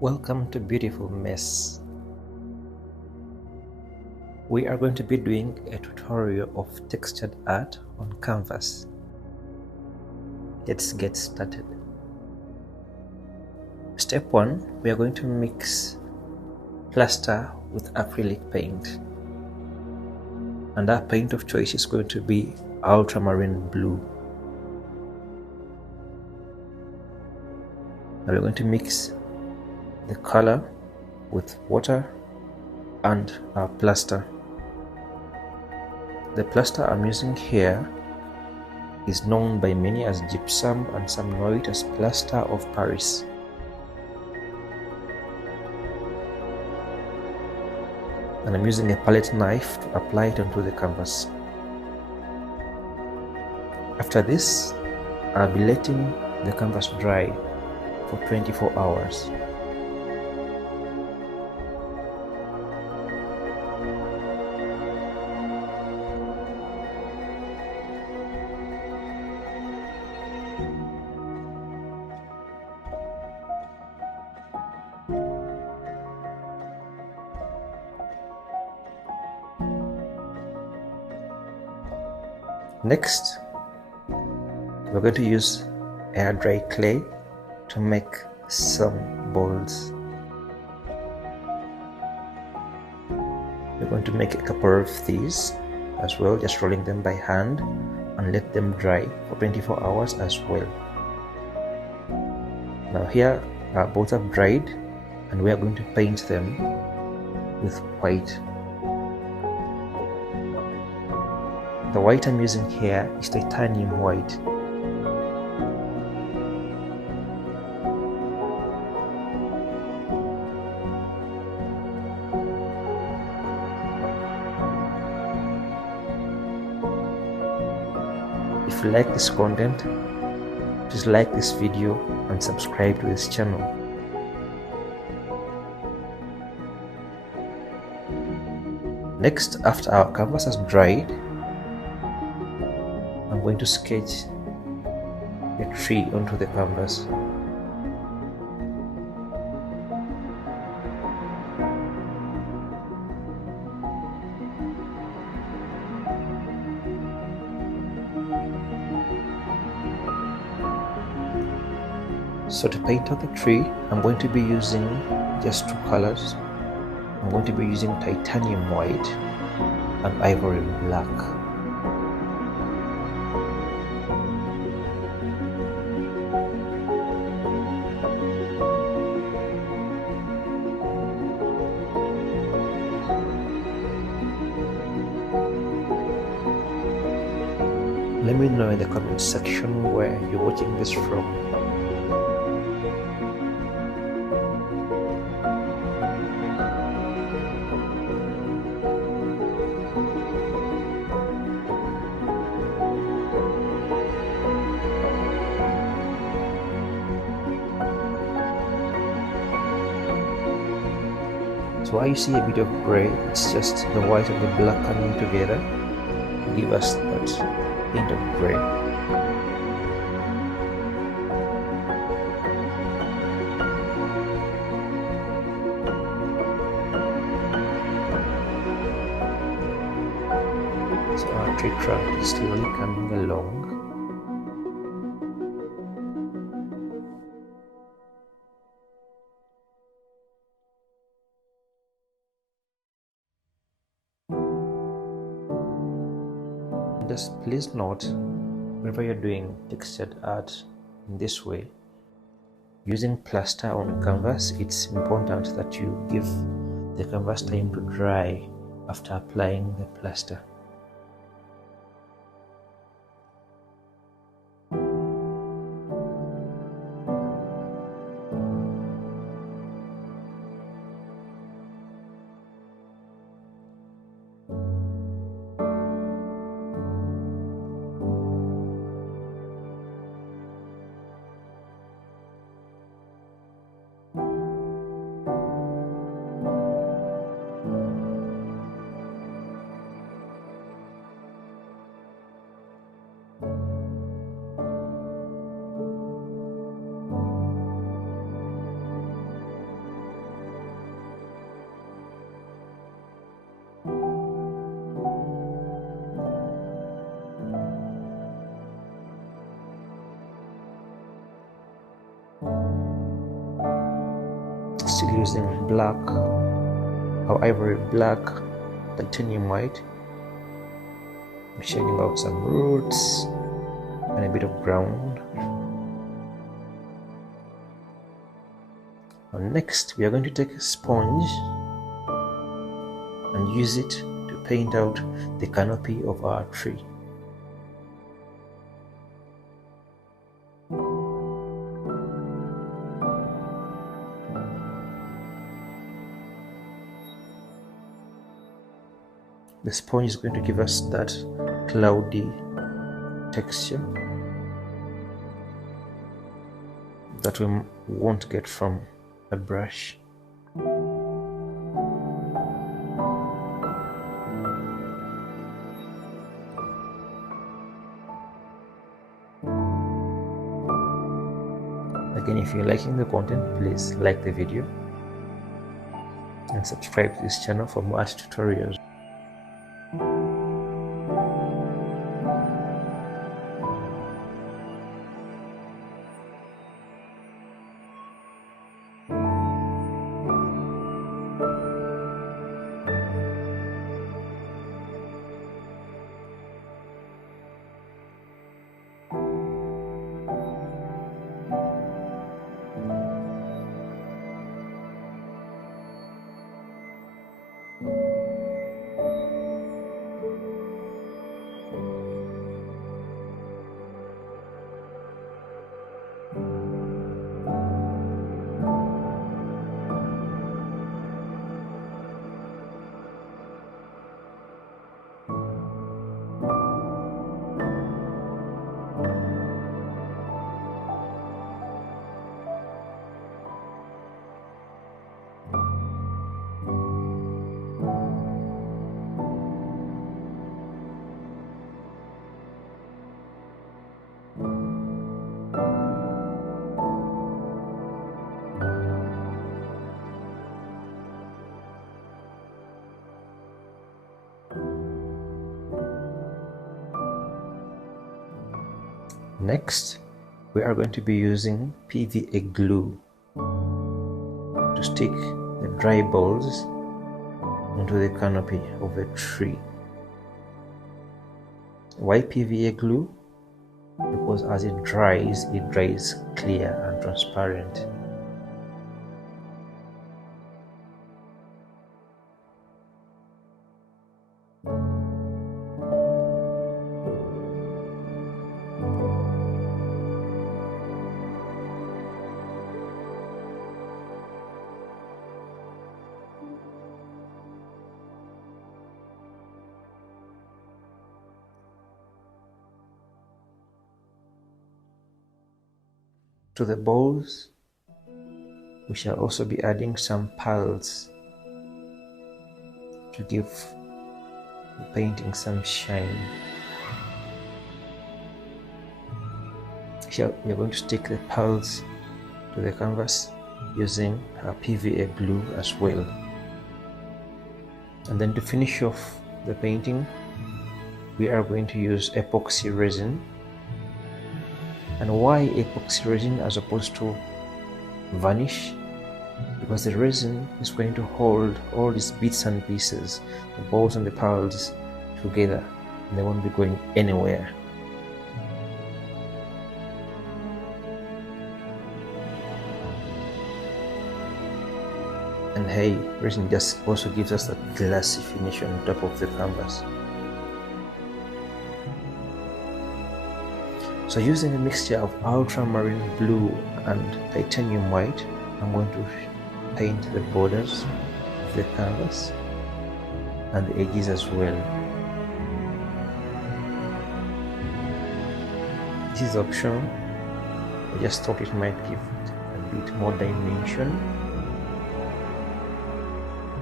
Welcome to Beautiful Mess. We are going to be doing a tutorial of textured art on canvas. Let's get started. Step 1, we are going to mix plaster with acrylic paint. And our paint of choice is going to be ultramarine blue. Now we're going to mix the color with water and our plaster. The plaster I'm using here is known by many as gypsum, and some know it as plaster of Paris. And I'm using a palette knife to apply it onto the canvas. After this, I'll be letting the canvas dry for 24 hours. Next, we're going to use air dry clay to make some balls. We're going to make a couple of these as well, just rolling them by hand and let them dry for 24 hours as well. Now here our balls have dried and we are going to paint them with white. The white I'm using here is titanium white. If you like this content, please like this video and subscribe to this channel. Next, after our canvas has dried, I'm going to sketch a tree onto the canvas. So to paint on the tree, I'm going to be using just two colors. I'm going to be using titanium white and ivory black. Let me know in the comment section where you're watching this from. So I see a bit of gray, it's just the white and the black coming together to give us that hint of gray. So our tree trunk is slowly coming along. Just please note, whenever you're doing textured art in this way, using plaster on canvas, it's important that you give the canvas time to dry after applying the plaster. still using black, or ivory black titanium white. I'm shading out some roots and a bit of brown. And next we are going to take a sponge and use it to paint out the canopy of our tree. The sponge is going to give us that cloudy texture that we won't get from a brush. Again, if you're liking the content, please like the video and subscribe to this channel for more art tutorials. Next, we are going to be using PVA glue to stick the dry balls into the canopy of the tree. Why PVA glue? Because as it dries clear and transparent. To the balls, we shall also be adding some pearls to give the painting some shine. We are going to stick the pearls to the canvas using our PVA glue as well. And then to finish off the painting, we are going to use epoxy resin. And why epoxy resin as opposed to varnish? Because the resin is going to hold all these bits and pieces, the balls and the pearls, together, and they won't be going anywhere. And hey, resin just also gives us that glassy finish on top of the canvas. So using a mixture of ultramarine blue and titanium white, I'm going to paint the borders of the canvas and the edges as well. This is optional. I just thought it might give it a bit more dimension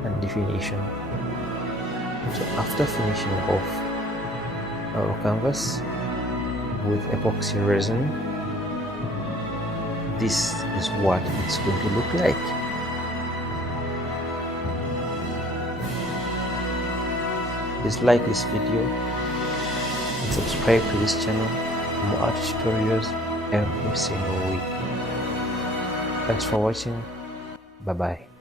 and definition. So after finishing off our canvas with epoxy resin, this is what it's going to look like. Please like this video and subscribe to this channel for more art tutorials every single week. Thanks for watching. Bye bye.